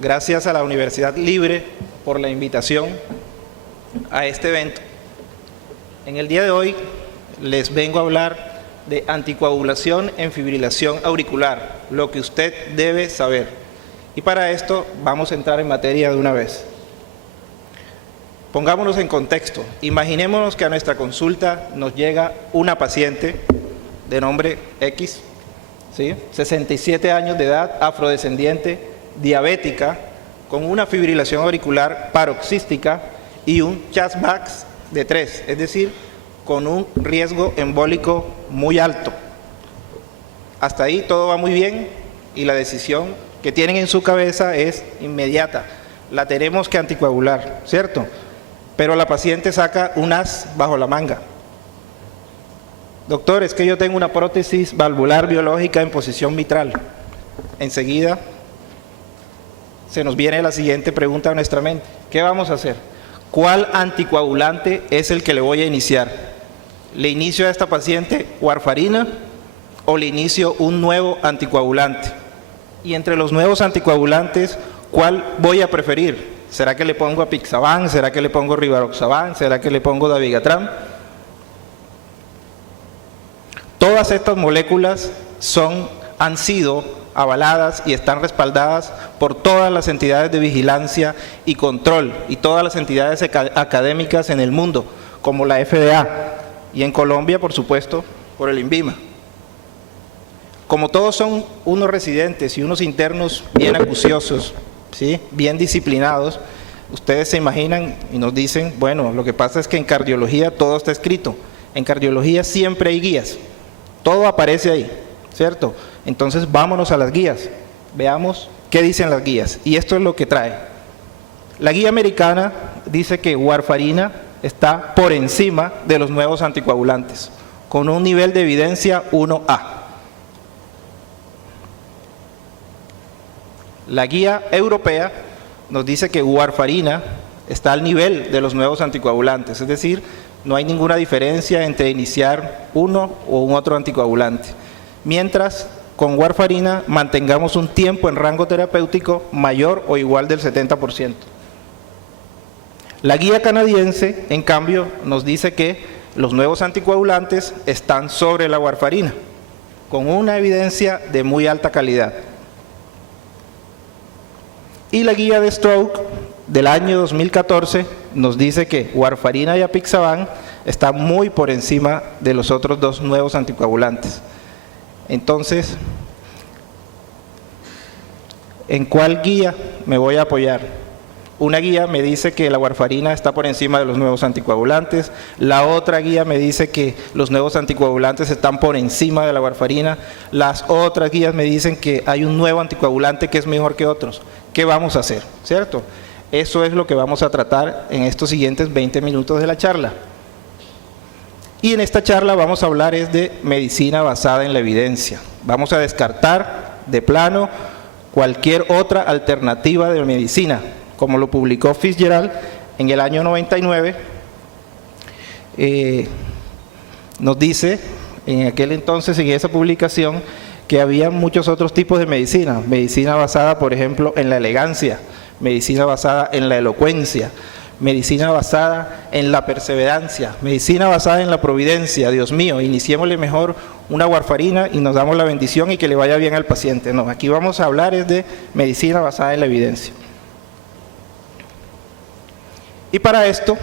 Gracias a la Universidad Libre por la invitación a este evento. En el día de hoy les vengo a hablar de anticoagulación en fibrilación auricular, lo que usted debe saber. Y para esto vamos a entrar en materia de una vez. Pongámonos en contexto. Imaginémonos que a nuestra consulta nos llega una paciente de nombre X, ¿sí? 67 años de edad, afrodescendiente, diabética, con una fibrilación auricular paroxística y un Chest-Max de 3, es decir, con un riesgo embólico muy alto. Hasta ahí todo va muy bien y la decisión que tienen en su cabeza es inmediata. La tenemos que anticoagular, ¿cierto? Pero la paciente saca un as bajo la manga. Doctor, es que yo tengo una prótesis valvular biológica en posición mitral. Enseguida se nos viene la siguiente pregunta a nuestra mente. ¿Qué vamos a hacer? ¿Cuál anticoagulante es el que le voy a iniciar? ¿Le inicio a esta paciente warfarina o le inicio un nuevo anticoagulante? Y entre los nuevos anticoagulantes, ¿cuál voy a preferir? ¿Será que le pongo apixaban? ¿Será que le pongo rivaroxaban? ¿Será que le pongo dabigatran? Todas estas moléculas han sido avaladas y están respaldadas por todas las entidades de vigilancia y control y todas las entidades académicas en el mundo, como la FDA, y en Colombia, por supuesto, por el INVIMA. Como todos son unos residentes y unos internos bien acuciosos, ¿sí? Bien disciplinados, ustedes se imaginan y nos dicen, bueno, lo que pasa es que en cardiología todo está escrito, en cardiología siempre hay guías, todo aparece ahí, ¿cierto? Entonces vámonos a las guías, veamos qué dicen las guías, y esto es lo que trae. La guía americana dice que warfarina está por encima de los nuevos anticoagulantes, con un nivel de evidencia 1A. La guía europea nos dice que warfarina está al nivel de los nuevos anticoagulantes, es decir, no hay ninguna diferencia entre iniciar uno o un otro anticoagulante. Mientras con warfarina mantengamos un tiempo en rango terapéutico mayor o igual del 70%. La guía canadiense, en cambio, nos dice que los nuevos anticoagulantes están sobre la warfarina, con una evidencia de muy alta calidad. Y la guía de stroke del año 2014 nos dice que warfarina y apixaban están muy por encima de los otros dos nuevos anticoagulantes. Entonces, ¿en cuál guía me voy a apoyar? Una guía me dice que la warfarina está por encima de los nuevos anticoagulantes, la otra guía me dice que los nuevos anticoagulantes están por encima de la warfarina, las otras guías me dicen que hay un nuevo anticoagulante que es mejor que otros. ¿Qué vamos a hacer? ¿Cierto? Eso es lo que vamos a tratar en estos siguientes 20 minutos de la charla. Y en esta charla vamos a hablar de medicina basada en la evidencia. Vamos a descartar de plano cualquier otra alternativa de medicina, como lo publicó Fitzgerald en el año 99. Nos dice en aquel entonces, en esa publicación, que había muchos otros tipos de medicina. Medicina basada, por ejemplo, en la elegancia, medicina basada en la elocuencia, medicina basada en la perseverancia, medicina basada en la providencia. Dios mío, iniciémosle mejor una warfarina y nos damos la bendición y que le vaya bien al paciente. No, aquí vamos a hablar de medicina basada en la evidencia. Y para esto,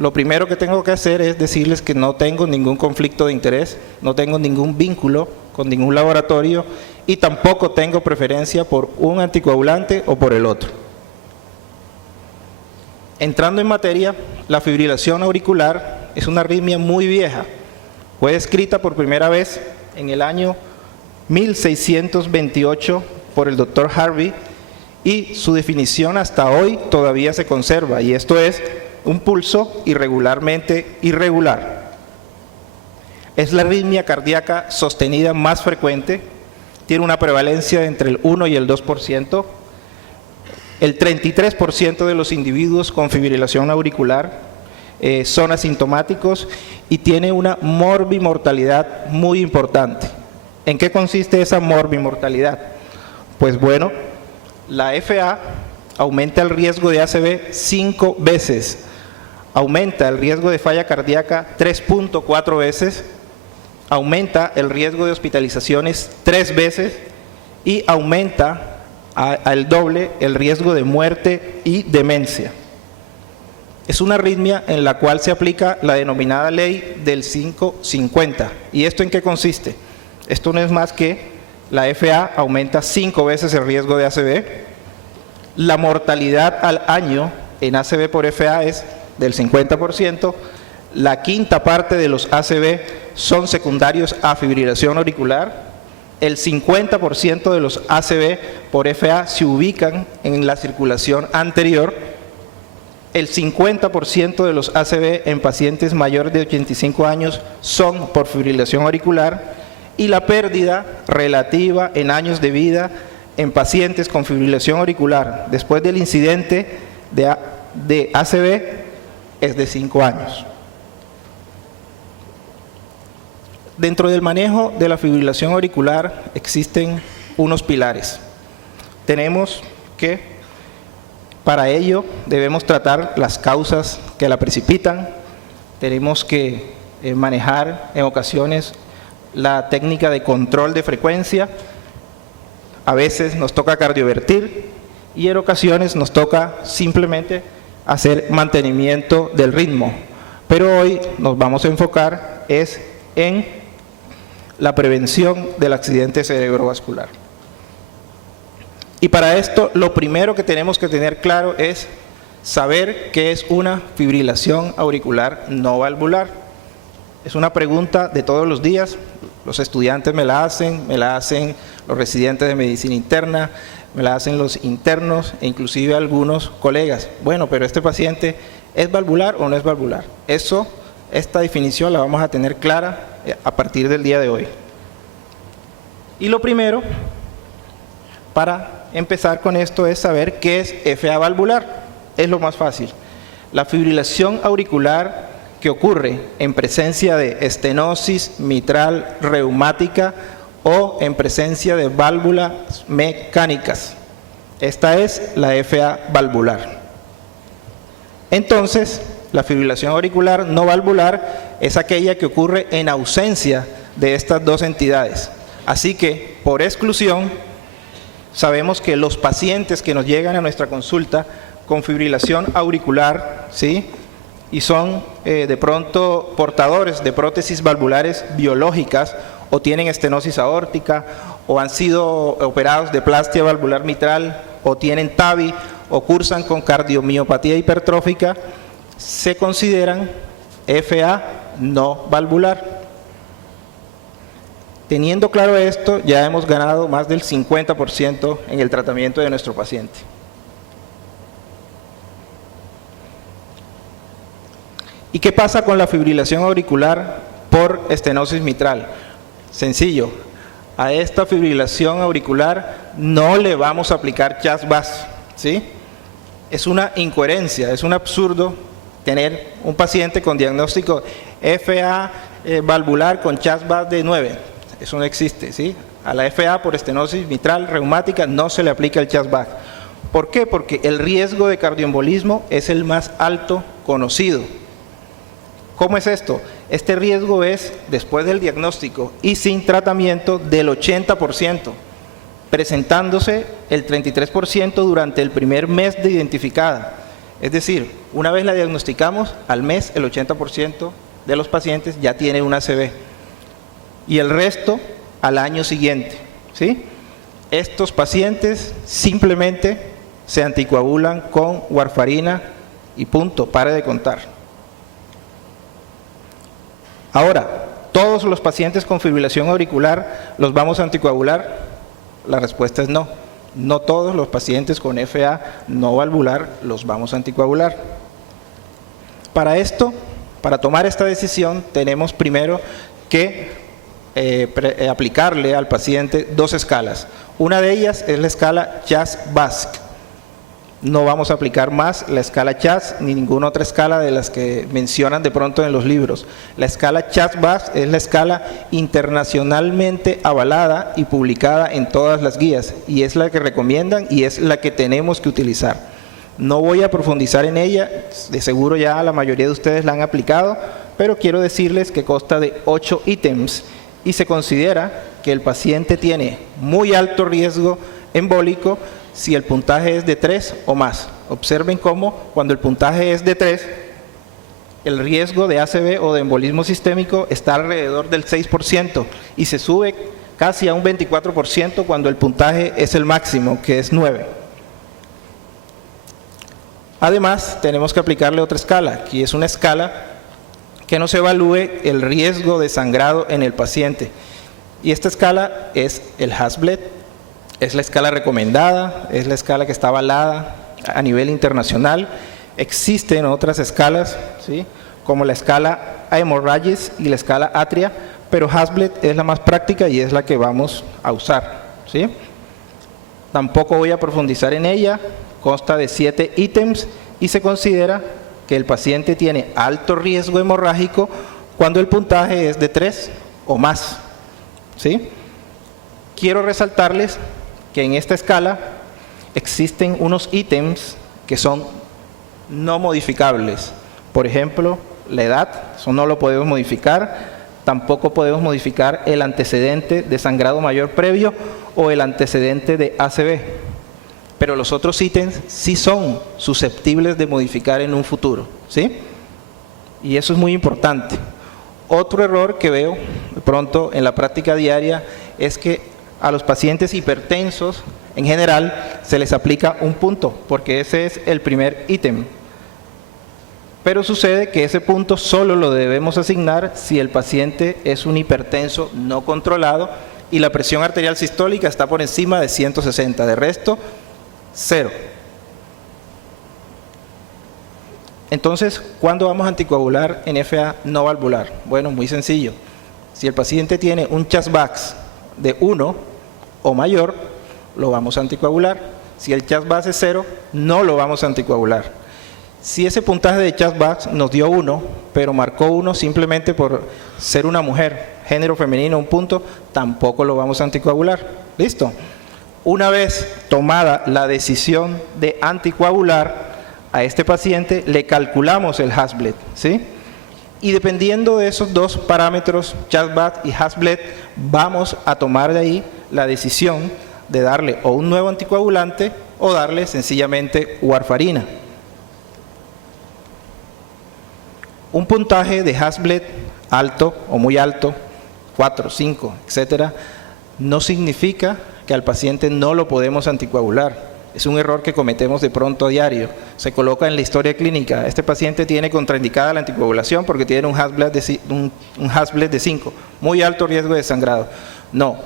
lo primero que tengo que hacer es decirles que no tengo ningún conflicto de interés, no tengo ningún vínculo con ningún laboratorio y tampoco tengo preferencia por un anticoagulante o por el otro. Entrando en materia, la fibrilación auricular es una arritmia muy vieja. Fue descrita por primera vez en el año 1628 por el Dr. Harvey y su definición hasta hoy todavía se conserva, y esto es un pulso irregularmente irregular. Es la arritmia cardíaca sostenida más frecuente, tiene una prevalencia entre el 1 y el 2%. El 33% de los individuos con fibrilación auricular son asintomáticos y tiene una morbimortalidad muy importante. ¿En qué consiste esa morbimortalidad? Pues bueno, la FA aumenta el riesgo de ACV 5 veces, aumenta el riesgo de falla cardíaca 3.4 veces, aumenta el riesgo de hospitalizaciones 3 veces y aumenta al doble el riesgo de muerte y demencia. Es una arritmia en la cual se aplica la denominada ley del 5-50. ¿Y esto en qué consiste? Esto no es más que la FA aumenta 5 veces el riesgo de ACV, la mortalidad al año en ACV por FA es del 50%, la quinta parte de los ACV son secundarios a fibrilación auricular, el 50% de los ACV por FA se ubican en la circulación anterior, el 50% de los ACV en pacientes mayores de 85 años son por fibrilación auricular y la pérdida relativa en años de vida en pacientes con fibrilación auricular después del incidente de ACV es de 5 años. Dentro del manejo de la fibrilación auricular existen unos pilares. Tenemos que, para ello, debemos tratar las causas que la precipitan, tenemos que manejar en ocasiones la técnica de control de frecuencia, a veces nos toca cardiovertir y en ocasiones nos toca simplemente hacer mantenimiento del ritmo. Pero hoy nos vamos a enfocar en la prevención del accidente cerebrovascular. Y para esto, lo primero que tenemos que tener claro es saber qué es una fibrilación auricular no valvular. Es una pregunta de todos los días, los estudiantes me la hacen los residentes de medicina interna, me la hacen los internos e inclusive algunos colegas. Bueno, pero este paciente, ¿es valvular o no es valvular? Esta definición la vamos a tener clara a partir del día de hoy. Y lo primero, para empezar con esto, es saber qué es FA valvular. Es lo más fácil. La fibrilación auricular que ocurre en presencia de estenosis mitral reumática o en presencia de válvulas mecánicas. Esta es la FA valvular. Entonces, la fibrilación auricular no valvular es aquella que ocurre en ausencia de estas dos entidades. Así que, por exclusión, sabemos que los pacientes que nos llegan a nuestra consulta con fibrilación auricular, ¿sí?, y son de pronto portadores de prótesis valvulares biológicas o tienen estenosis aórtica o han sido operados de plastia valvular mitral o tienen TAVI o cursan con cardiomiopatía hipertrófica, se consideran FA no valvular. Teniendo claro esto, ya hemos ganado más del 50% en el tratamiento de nuestro paciente. ¿Y qué pasa con la fibrilación auricular por estenosis mitral? Sencillo, a esta fibrilación auricular no le vamos a aplicar CHAS-VAS, ¿sí? Es una incoherencia, es un absurdo tener un paciente con diagnóstico FA valvular con CHAS-VAS de 9. Eso no existe, ¿sí? A la FA por estenosis mitral reumática no se le aplica el CHAS-VAS. ¿Por qué? Porque el riesgo de cardioembolismo es el más alto conocido. ¿Cómo es esto? Este riesgo es, después del diagnóstico y sin tratamiento, del 80%, presentándose el 33% durante el primer mes de identificada. Es decir, una vez la diagnosticamos, al mes el 80% de los pacientes ya tiene un ACV y el resto al año siguiente, ¿sí? Estos pacientes simplemente se anticoagulan con warfarina y punto, pare de contar. Ahora, ¿todos los pacientes con fibrilación auricular los vamos a anticoagular? La respuesta es no. No todos los pacientes con FA no valvular los vamos a anticoagular. Para esto, para tomar esta decisión, tenemos primero que aplicarle al paciente dos escalas. Una de ellas es la escala CHAS-VAS. No vamos a aplicar más la escala CHAS ni ninguna otra escala de las que mencionan de pronto en los libros. La escala CHAS-VAS es la escala internacionalmente avalada y publicada en todas las guías y es la que recomiendan y es la que tenemos que utilizar. No voy a profundizar en ella, de seguro ya la mayoría de ustedes la han aplicado, pero quiero decirles que consta de 8 ítems y se considera que el paciente tiene muy alto riesgo embólico si el puntaje es de 3 o más. Observen cómo cuando el puntaje es de 3, el riesgo de ACV o de embolismo sistémico está alrededor del 6% y se sube casi a un 24% cuando el puntaje es el máximo, que es 9. Además, tenemos que aplicarle otra escala, que es una escala que nos evalúe el riesgo de sangrado en el paciente. Y esta escala es el Hasbled, es la escala recomendada, es la escala que está avalada a nivel internacional. Existen otras escalas, ¿sí?, como la escala Hemorrhages y la escala Atria, pero Hasbled es la más práctica y es la que vamos a usar, ¿sí? Tampoco voy a profundizar en ella, consta de 7 ítems y se considera que el paciente tiene alto riesgo hemorrágico cuando el puntaje es de 3 o más, ¿sí? Quiero resaltarles que en esta escala existen unos ítems que son no modificables. Por ejemplo, la edad, eso no lo podemos modificar. Tampoco podemos modificar el antecedente de sangrado mayor previo o el antecedente de ACV. Pero los otros ítems sí son susceptibles de modificar en un futuro, ¿sí? Y eso es muy importante. Otro error que veo de pronto en la práctica diaria es que a los pacientes hipertensos en general se les aplica un punto, porque ese es el primer ítem. Pero sucede que ese punto solo lo debemos asignar si el paciente es un hipertenso no controlado y la presión arterial sistólica está por encima de 160, de resto, 0. Entonces, ¿cuándo vamos a anticoagular en FA no valvular? Bueno, muy sencillo. Si el paciente tiene un CHAS-VAX de 1 o mayor, lo vamos a anticoagular. Si el CHAS-VAX es 0, no lo vamos a anticoagular. Si ese puntaje de CHAS-VAX nos dio 1, pero marcó 1 simplemente por ser una mujer, género femenino, un punto, tampoco lo vamos a anticoagular. ¿Listo? Una vez tomada la decisión de anticoagular a este paciente, le calculamos el Hasbled, ¿sí? Y dependiendo de esos dos parámetros, CHAS-VAX y Hasbled, vamos a tomar de ahí la decisión de darle o un nuevo anticoagulante o darle sencillamente warfarina. Un puntaje de Hasbled alto o muy alto, 4, 5, etcétera, no significa que al paciente no lo podemos anticoagular. Es un error que cometemos de pronto a diario. Se coloca en la historia clínica, este paciente tiene contraindicada la anticoagulación porque tiene un Hasbled de 5, muy alto riesgo de sangrado. No,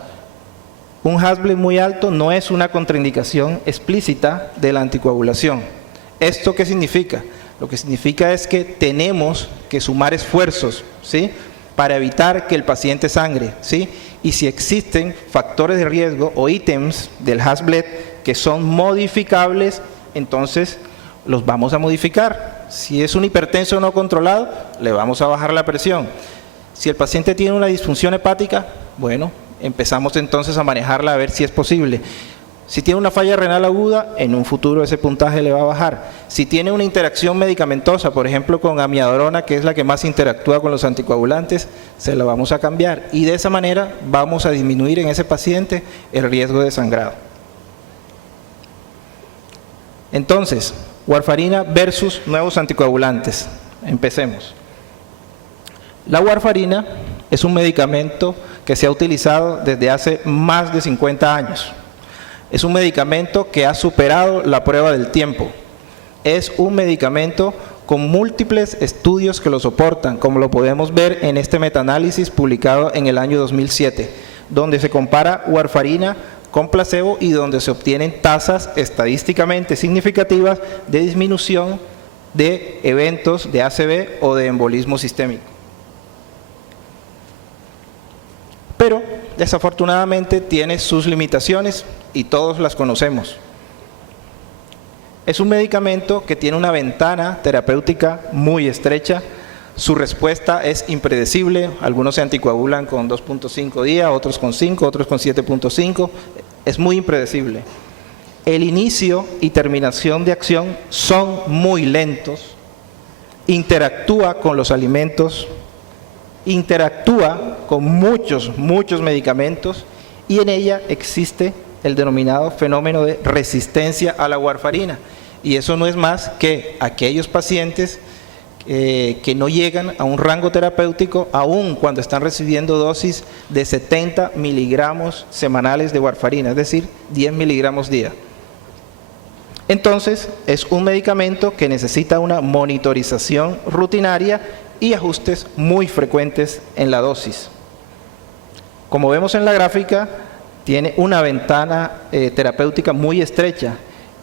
un Hasbled muy alto no es una contraindicación explícita de la anticoagulación. ¿Esto qué significa? Lo que significa es que tenemos que sumar esfuerzos, ¿sí?, para evitar que el paciente sangre, ¿sí? Y si existen factores de riesgo o ítems del Hasbled que son modificables, entonces los vamos a modificar. Si es un hipertenso no controlado, le vamos a bajar la presión. Si el paciente tiene una disfunción hepática, bueno, empezamos entonces a manejarla a ver si es posible. Si tiene una falla renal aguda, en un futuro ese puntaje le va a bajar. Si tiene una interacción medicamentosa, por ejemplo con amiodarona, que es la que más interactúa con los anticoagulantes, se la vamos a cambiar. Y de esa manera vamos a disminuir en ese paciente el riesgo de sangrado. Entonces, warfarina versus nuevos anticoagulantes. Empecemos. La warfarina es un medicamento que se ha utilizado desde hace más de 50 años. Es un medicamento que ha superado la prueba del tiempo. Es un medicamento con múltiples estudios que lo soportan, como lo podemos ver en este metaanálisis publicado en el año 2007, donde se compara warfarina con placebo y donde se obtienen tasas estadísticamente significativas de disminución de eventos de ACV o de embolismo sistémico. Pero desafortunadamente tiene sus limitaciones y todos las conocemos. Es un medicamento que tiene una ventana terapéutica muy estrecha, su respuesta es impredecible, algunos se anticoagulan con 2.5 días, otros con 5, otros con 7.5, es muy impredecible. El inicio y terminación de acción son muy lentos, interactúa con los alimentos, interactúa con muchos medicamentos y en ella existe el denominado fenómeno de resistencia a la warfarina. Y eso no es más que aquellos pacientes que no llegan a un rango terapéutico aún cuando están recibiendo dosis de 70 miligramos semanales de warfarina, es decir, 10 miligramos día. Entonces, es un medicamento que necesita una monitorización rutinaria y ajustes muy frecuentes en la dosis. Como vemos en la gráfica, tiene una ventana terapéutica muy estrecha,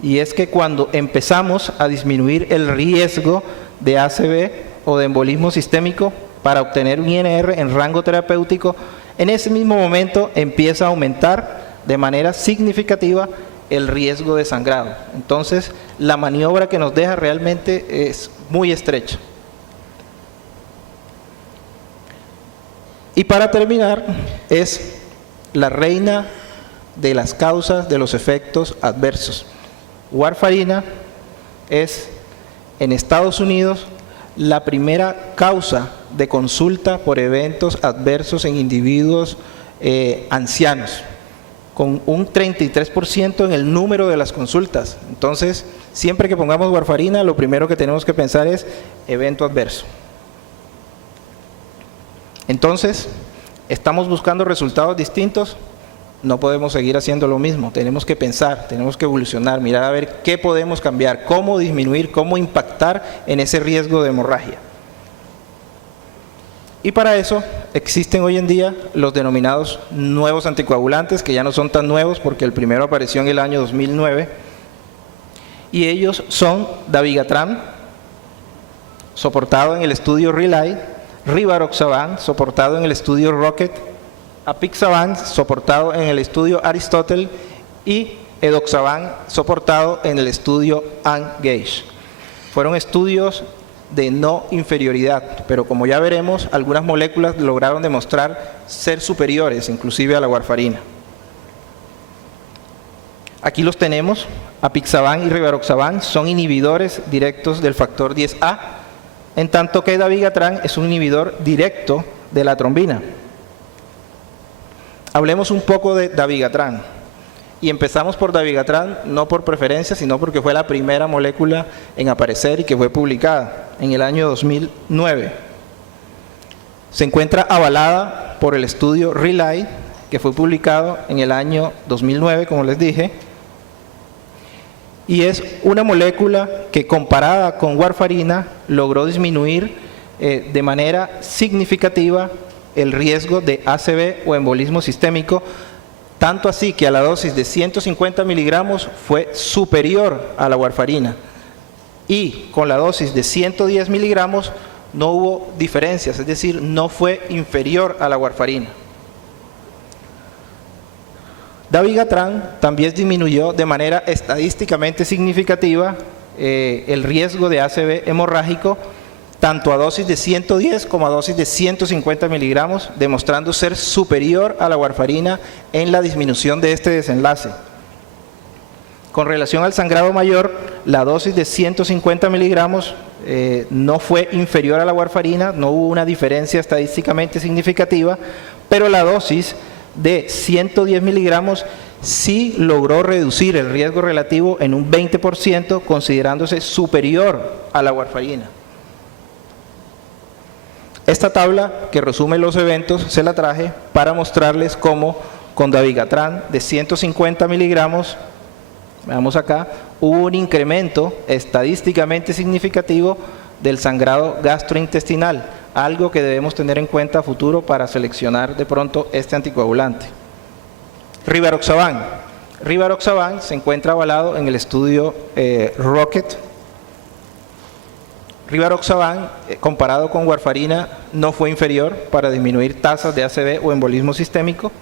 y es que cuando empezamos a disminuir el riesgo de ACV o de embolismo sistémico para obtener un INR en rango terapéutico, en ese mismo momento empieza a aumentar de manera significativa el riesgo de sangrado. Entonces, la maniobra que nos deja realmente es muy estrecha. Y para terminar, es la reina de las causas de los efectos adversos. Warfarina es, en Estados Unidos, la primera causa de consulta por eventos adversos en individuos ancianos, con un 33% en el número de las consultas. Entonces, siempre que pongamos warfarina, lo primero que tenemos que pensar es evento adverso. Entonces, ¿estamos buscando resultados distintos? No podemos seguir haciendo lo mismo, tenemos que pensar, tenemos que evolucionar, mirar a ver qué podemos cambiar, cómo disminuir, cómo impactar en ese riesgo de hemorragia. Y para eso existen hoy en día los denominados nuevos anticoagulantes, que ya no son tan nuevos porque el primero apareció en el año 2009, y ellos son dabigatran, soportado en el estudio RELY, rivaroxaban, soportado en el estudio ROCKET, apixaban, soportado en el estudio Aristotle, y edoxaban, soportado en el estudio ENGAGE. Fueron estudios de no inferioridad, pero como ya veremos, algunas moléculas lograron demostrar ser superiores, inclusive a la warfarina. Aquí los tenemos, apixaban y rivaroxaban son inhibidores directos del factor 10A, en tanto que dabigatran es un inhibidor directo de la trombina. Hablemos un poco de dabigatran, y empezamos por dabigatran no por preferencia, sino porque fue la primera molécula en aparecer y que fue publicada en el año 2009. Se encuentra avalada por el estudio RELY, que fue publicado en el año 2009, como les dije, y es una molécula que, comparada con warfarina, logró disminuir de manera significativa el riesgo de ACV o embolismo sistémico, tanto así que a la dosis de 150 miligramos fue superior a la warfarina, y con la dosis de 110 miligramos no hubo diferencias, es decir, no fue inferior a la warfarina. Dabigatran también disminuyó de manera estadísticamente significativa el riesgo de ACV hemorrágico, tanto a dosis de 110 como a dosis de 150 miligramos, demostrando ser superior a la warfarina en la disminución de este desenlace. Con relación al sangrado mayor, la dosis de 150 miligramos no fue inferior a la warfarina, no hubo una diferencia estadísticamente significativa, pero la dosis de 110 miligramos sí logró reducir el riesgo relativo en un 20%, considerándose superior a la warfarina. Esta tabla que resume los eventos se la traje para mostrarles cómo con dabigatran de 150 miligramos, veamos acá, hubo un incremento estadísticamente significativo del sangrado gastrointestinal, algo que debemos tener en cuenta a futuro para seleccionar de pronto este anticoagulante. Rivaroxaban. Rivaroxaban se encuentra avalado en el estudio ROCKET. Rivaroxaban, comparado con warfarina, no fue inferior para disminuir tasas de ACV o embolismo sistémico.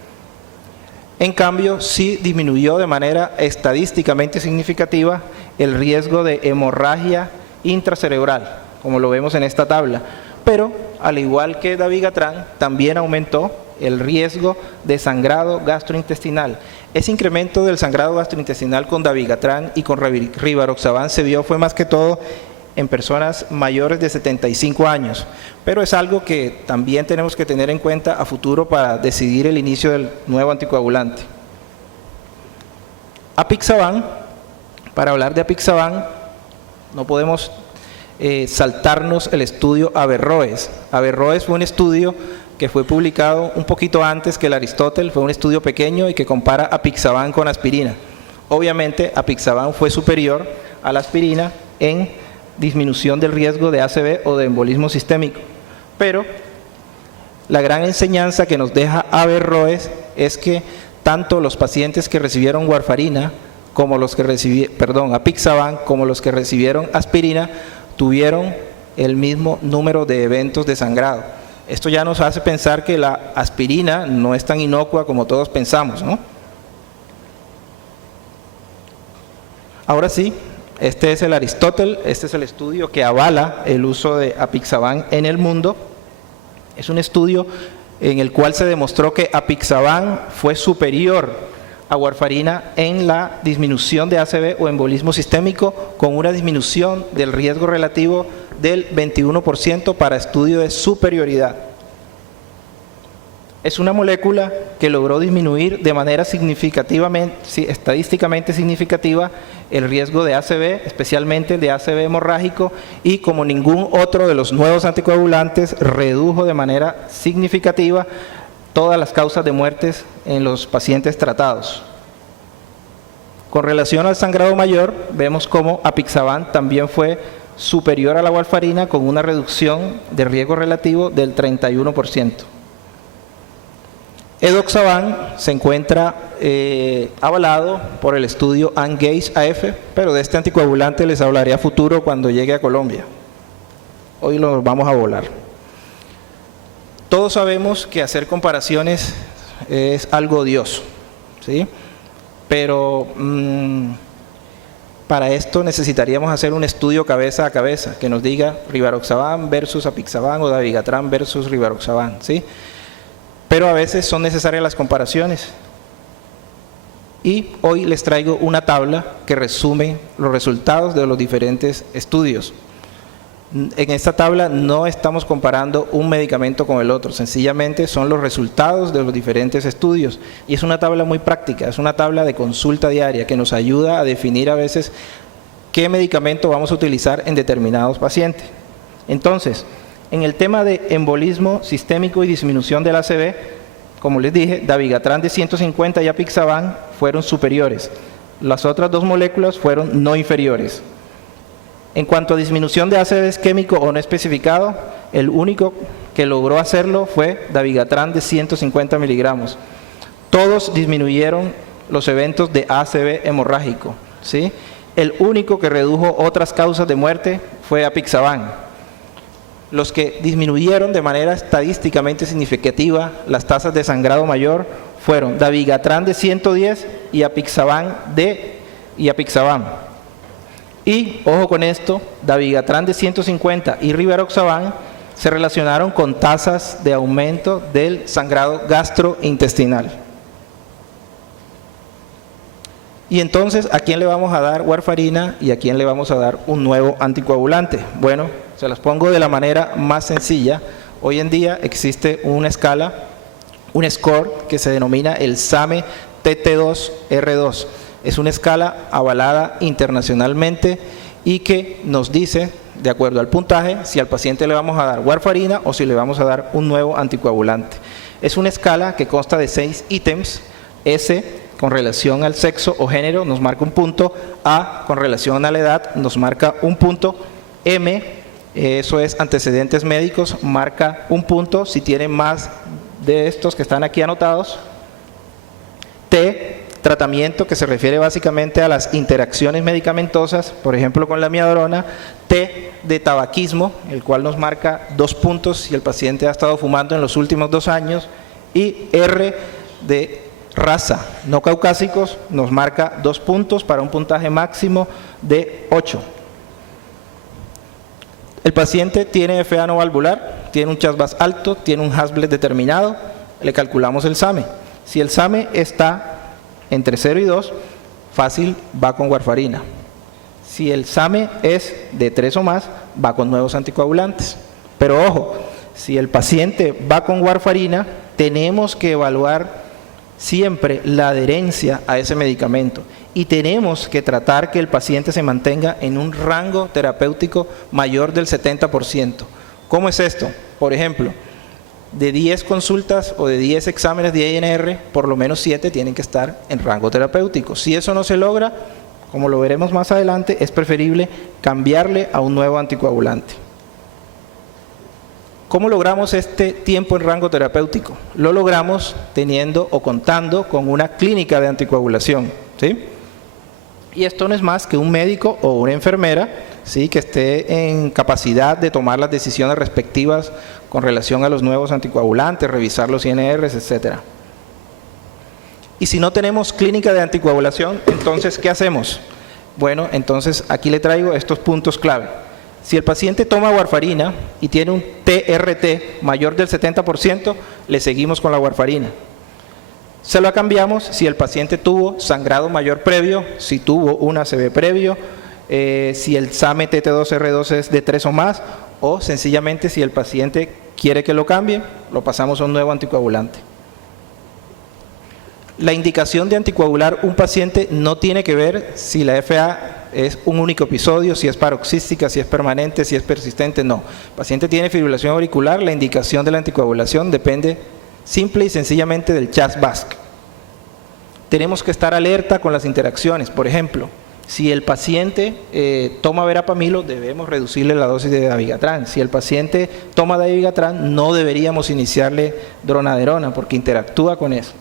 En cambio, sí disminuyó de manera estadísticamente significativa el riesgo de hemorragia intracerebral, como lo vemos en esta tabla. Pero, al igual que dabigatran, también aumentó el riesgo de sangrado gastrointestinal. Ese incremento del sangrado gastrointestinal con dabigatran y con rivaroxaban se vio fue más que todo en personas mayores de 75 años, pero es algo que también tenemos que tener en cuenta a futuro para decidir el inicio del nuevo anticoagulante. Apixaban, para hablar de apixaban, no podemos saltarnos el estudio Averroes. Averroes fue un estudio que fue publicado un poquito antes que el Aristóteles, fue un estudio pequeño y que compara apixaban con aspirina. Obviamente, apixaban fue superior a la aspirina en disminución del riesgo de ACV o de embolismo sistémico. Pero la gran enseñanza que nos deja Averroes es que tanto los pacientes que recibieron warfarina como los que recibieron, apixaban, como los que recibieron aspirina, tuvieron el mismo número de eventos de sangrado. Esto ya nos hace pensar que la aspirina no es tan inocua como todos pensamos, ¿no? Ahora sí, este es el Aristóteles, este es el estudio que avala el uso de apixaban en el mundo. Es un estudio en el cual se demostró que apixaban fue superior a warfarina en la disminución de ACV o embolismo sistémico, con una disminución del riesgo relativo del 21% para estudio de superioridad. Es una molécula que logró disminuir de manera estadísticamente significativa el riesgo de ACV, especialmente el de ACV hemorrágico, y como ningún otro de los nuevos anticoagulantes redujo de manera significativa todas las causas de muertes en los pacientes tratados. Con relación al sangrado mayor, vemos cómo apixaban también fue superior a la warfarina con una reducción de riesgo relativo del 31%. Edoxaban se encuentra avalado por el estudio Engage AF, pero de este anticoagulante les hablaré a futuro cuando llegue a Colombia. Hoy lo vamos a volar. Todos sabemos que hacer comparaciones es algo odioso, ¿sí? Pero para esto necesitaríamos hacer un estudio cabeza a cabeza que nos diga rivaroxaban versus apixaban o dabigatran versus rivaroxaban, ¿sí? Pero a veces son necesarias las comparaciones. Y hoy les traigo una tabla que resume los resultados de los diferentes estudios. En esta tabla no estamos comparando un medicamento con el otro, sencillamente son los resultados de los diferentes estudios. Y es una tabla muy práctica, es una tabla de consulta diaria que nos ayuda a definir a veces qué medicamento vamos a utilizar en determinados pacientes. Entonces, en el tema de embolismo sistémico y disminución del ACV, como les dije, dabigatran de 150 y apixaban fueron superiores. Las otras dos moléculas fueron no inferiores. En cuanto a disminución de ACV isquémico o no especificado, el único que logró hacerlo fue dabigatran de 150 miligramos. Todos disminuyeron los eventos de ACV hemorrágico, ¿sí? El único que redujo otras causas de muerte fue apixaban. Los que disminuyeron de manera estadísticamente significativa las tasas de sangrado mayor fueron dabigatran de 110 y apixaban Y, ojo con esto, dabigatran de 150 y rivaroxaban se relacionaron con tasas de aumento del sangrado gastrointestinal. Y entonces, ¿a quién le vamos a dar warfarina y a quién le vamos a dar un nuevo anticoagulante? Bueno, se las pongo de la manera más sencilla. Hoy en día existe una escala, un score que se denomina el SAME TT2R2. Es una escala avalada internacionalmente y que nos dice, de acuerdo al puntaje, si al paciente le vamos a dar warfarina o si le vamos a dar un nuevo anticoagulante. Es una escala que consta de 6 ítems. S, con relación al sexo o género, nos marca un punto. A, con relación a la edad, nos marca un punto. M, eso es antecedentes médicos, marca un punto si tiene más de estos que están aquí anotados. T, tratamiento, que se refiere básicamente a las interacciones medicamentosas, por ejemplo con la midaurona. T, de tabaquismo, el cual nos marca 2 puntos si el paciente ha estado fumando en los últimos 2 años. Y R, de raza, no caucásicos, nos marca 2 puntos para un puntaje máximo de 8. El paciente tiene FA no valvular, tiene un CHAS-VAS alto, tiene un Hasbled determinado, le calculamos el SAME. Si el SAME está entre 0 y 2, fácil, va con warfarina. Si el SAMe es de 3 o más, va con nuevos anticoagulantes. Pero ojo, si el paciente va con warfarina, tenemos que evaluar siempre la adherencia a ese medicamento y tenemos que tratar que el paciente se mantenga en un rango terapéutico mayor del 70%. ¿Cómo es esto? Por ejemplo, de 10 consultas o de 10 exámenes de INR, por lo menos 7 tienen que estar en rango terapéutico. Si eso no se logra, como lo veremos más adelante, es preferible cambiarle a un nuevo anticoagulante. ¿Cómo logramos este tiempo en rango terapéutico? Lo logramos teniendo o contando con una clínica de anticoagulación, ¿sí? Y esto no es más que un médico o una enfermera, ¿sí?, que esté en capacidad de tomar las decisiones respectivas con relación a los nuevos anticoagulantes, revisar los INRs, etc. Y si no tenemos clínica de anticoagulación, entonces, ¿qué hacemos? Bueno, entonces aquí le traigo estos puntos clave. Si el paciente toma warfarina y tiene un TRT mayor del 70%, le seguimos con la warfarina. Se la cambiamos si el paciente tuvo sangrado mayor previo, si tuvo un ACV previo, si el SAMe TT2R2 es de 3 o más, o sencillamente si el paciente quiere que lo cambie, lo pasamos a un nuevo anticoagulante. La indicación de anticoagular un paciente no tiene que ver si la FA es un único episodio, si es paroxística, si es permanente, si es persistente, no. El paciente tiene fibrilación auricular, la indicación de la anticoagulación depende simple y sencillamente del CHAS-VASc. Tenemos que estar alerta con las interacciones. Por ejemplo, si el paciente toma verapamilo, debemos reducirle la dosis de dabigatran. Si el paciente toma dabigatran, no deberíamos iniciarle dronaderona porque interactúa con eso.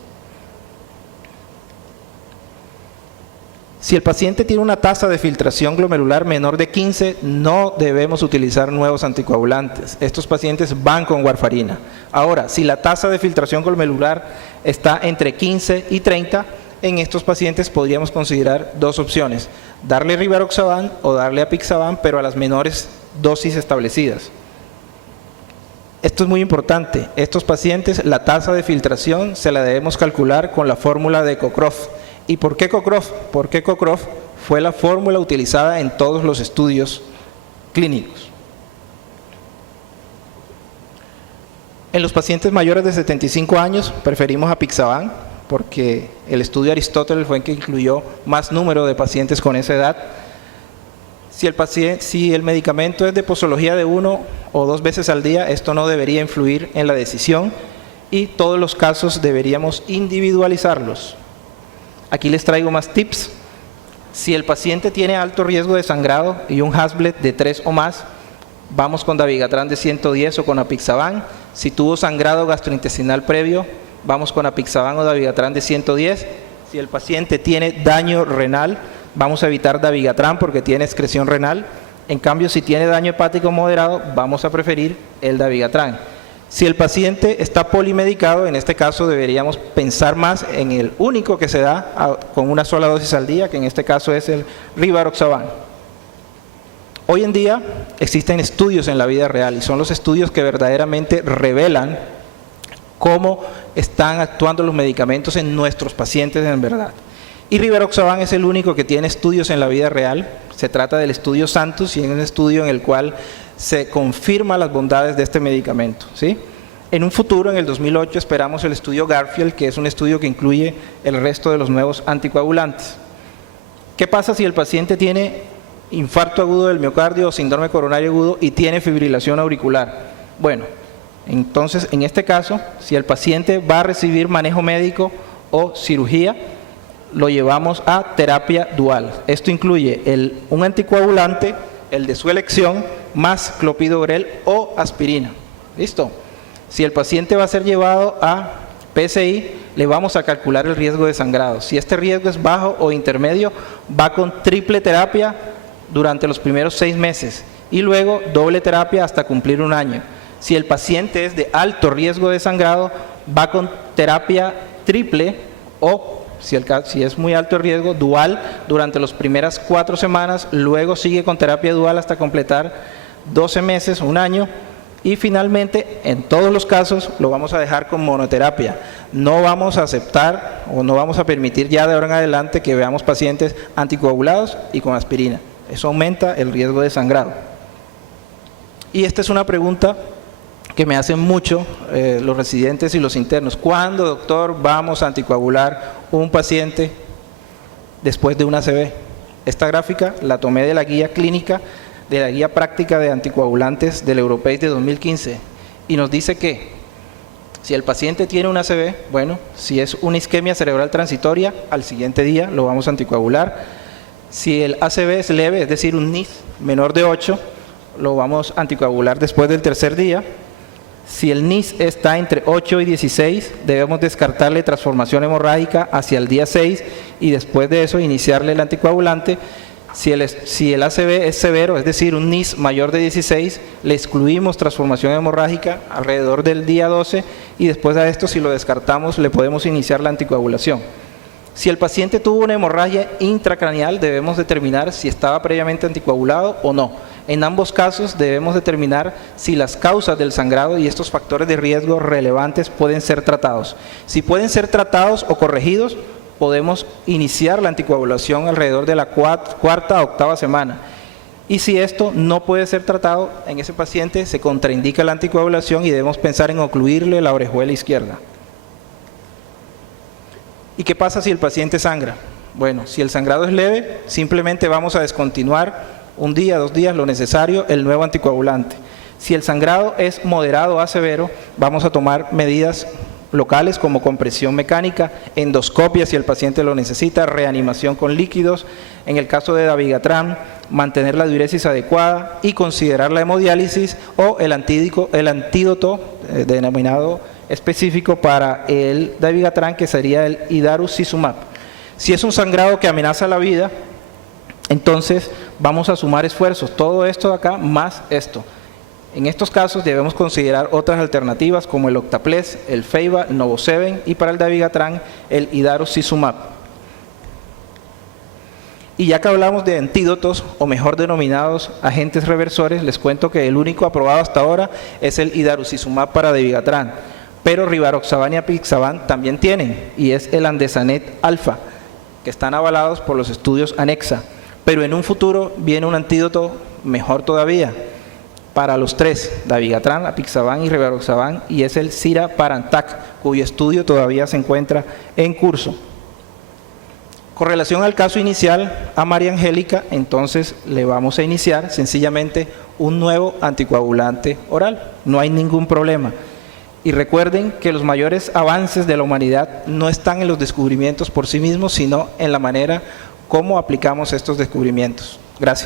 Si el paciente tiene una tasa de filtración glomerular menor de 15, no debemos utilizar nuevos anticoagulantes. Estos pacientes van con warfarina. Ahora, si la tasa de filtración glomerular está entre 15 y 30, en estos pacientes podríamos considerar dos opciones: darle rivaroxaban o darle apixaban, pero a las menores dosis establecidas. Esto es muy importante. Estos pacientes, la tasa de filtración se la debemos calcular con la fórmula de Cockcroft. ¿Y por qué Cockcroft? Porque Cockcroft fue la fórmula utilizada en todos los estudios clínicos. En los pacientes mayores de 75 años preferimos apixaban porque el estudio Aristóteles fue el que incluyó más número de pacientes con esa edad. Si el medicamento es de posología de 1 o 2 veces al día, esto no debería influir en la decisión y todos los casos deberíamos individualizarlos. Aquí les traigo más tips. Si el paciente tiene alto riesgo de sangrado y un Hasblet de 3 o más, vamos con dabigatran de 110 o con apixaban. Si tuvo sangrado gastrointestinal previo, vamos con apixaban o dabigatran de 110. Si el paciente tiene daño renal, vamos a evitar dabigatran porque tiene excreción renal. En cambio, si tiene daño hepático moderado, vamos a preferir el dabigatran. Si el paciente está polimedicado, en este caso deberíamos pensar más en el único que se da con una sola dosis al día, que en este caso es el rivaroxaban. Hoy en día existen estudios en la vida real y son los estudios que verdaderamente revelan cómo están actuando los medicamentos en nuestros pacientes en verdad. Y rivaroxaban es el único que tiene estudios en la vida real. Se trata del estudio Santus y es un estudio en el cual se confirma las bondades de este medicamento, ¿sí? En un futuro, en el 2008, esperamos el estudio Garfield, que es un estudio que incluye el resto de los nuevos anticoagulantes. ¿Qué pasa si el paciente tiene infarto agudo del miocardio o síndrome coronario agudo y tiene fibrilación auricular? Bueno, entonces, en este caso, si el paciente va a recibir manejo médico o cirugía, lo llevamos a terapia dual. Esto incluye un anticoagulante, el de su elección, más clopidogrel o aspirina. ¿Listo? Si el paciente va a ser llevado a PSI, le vamos a calcular el riesgo de sangrado. Si este riesgo es bajo o intermedio, va con triple terapia durante los primeros 6 meses y luego doble terapia hasta cumplir 1 año. Si el paciente es de alto riesgo de sangrado, va con terapia triple o, si es muy alto el riesgo, dual durante las primeras 4 semanas, luego sigue con terapia dual hasta completar 12 meses, 1 año, Y finalmente, en todos los casos, lo vamos a dejar con monoterapia. No vamos a aceptar o no vamos a permitir ya de ahora en adelante que veamos pacientes anticoagulados y con aspirina. Eso aumenta el riesgo de sangrado. Y esta es una pregunta que me hacen mucho los residentes y los internos. ¿Cuándo, doctor, vamos a anticoagular un paciente después de una ACV? Esta gráfica la tomé de la guía clínica, de la guía práctica de anticoagulantes del Europeis de 2015, y nos dice que si el paciente tiene una ACV, bueno, si es una isquemia cerebral transitoria, al siguiente día lo vamos a anticoagular. Si el ACV es leve, es decir, un NIS menor de 8, lo vamos a anticoagular después del tercer día. Si el NIS está entre 8 y 16, debemos descartarle transformación hemorrágica hacia el día 6 y después de eso iniciarle el anticoagulante. Si el ACV es severo, es decir, un NIS mayor de 16, le excluimos transformación hemorrágica alrededor del día 12 y después de esto, si lo descartamos, le podemos iniciar la anticoagulación. Si el paciente tuvo una hemorragia intracraneal, debemos determinar si estaba previamente anticoagulado o no. En ambos casos debemos determinar si las causas del sangrado y estos factores de riesgo relevantes pueden ser tratados. Si pueden ser tratados o corregidos, podemos iniciar la anticoagulación alrededor de la cuarta a octava semana. Y si esto no puede ser tratado, en ese paciente se contraindica la anticoagulación y debemos pensar en ocluirle la orejuela izquierda. ¿Y qué pasa si el paciente sangra? Bueno, si el sangrado es leve, simplemente vamos a descontinuar un día, 2 días, lo necesario, el nuevo anticoagulante. Si el sangrado es moderado a severo, vamos a tomar medidas locales como compresión mecánica, endoscopia si el paciente lo necesita, reanimación con líquidos, en el caso de dabigatran, mantener la diuresis adecuada y considerar la hemodiálisis o el antídoto denominado específico para el dabigatran, que sería el idarucizumab. Si es un sangrado que amenaza la vida, entonces vamos a sumar esfuerzos, todo esto de acá más esto. En estos casos debemos considerar otras alternativas como el Octaples, el Feiba, el Novoseven y para el dabigatran el idarucizumab. Y ya que hablamos de antídotos, o mejor denominados agentes reversores, les cuento que el único aprobado hasta ahora es el idarucizumab para dabigatran, pero rivaroxaban y apixaban también tienen, y es el Andesanet alfa, que están avalados por los estudios ANEXA. Pero en un futuro viene un antídoto mejor todavía para los tres, dabigatran, apixaban y rivaroxaban, y es el siraparantac, cuyo estudio todavía se encuentra en curso. Con relación al caso inicial, a María Angélica, entonces le vamos a iniciar sencillamente un nuevo anticoagulante oral, no hay ningún problema. Y recuerden que los mayores avances de la humanidad no están en los descubrimientos por sí mismos, sino en la manera cómo aplicamos estos descubrimientos. Gracias.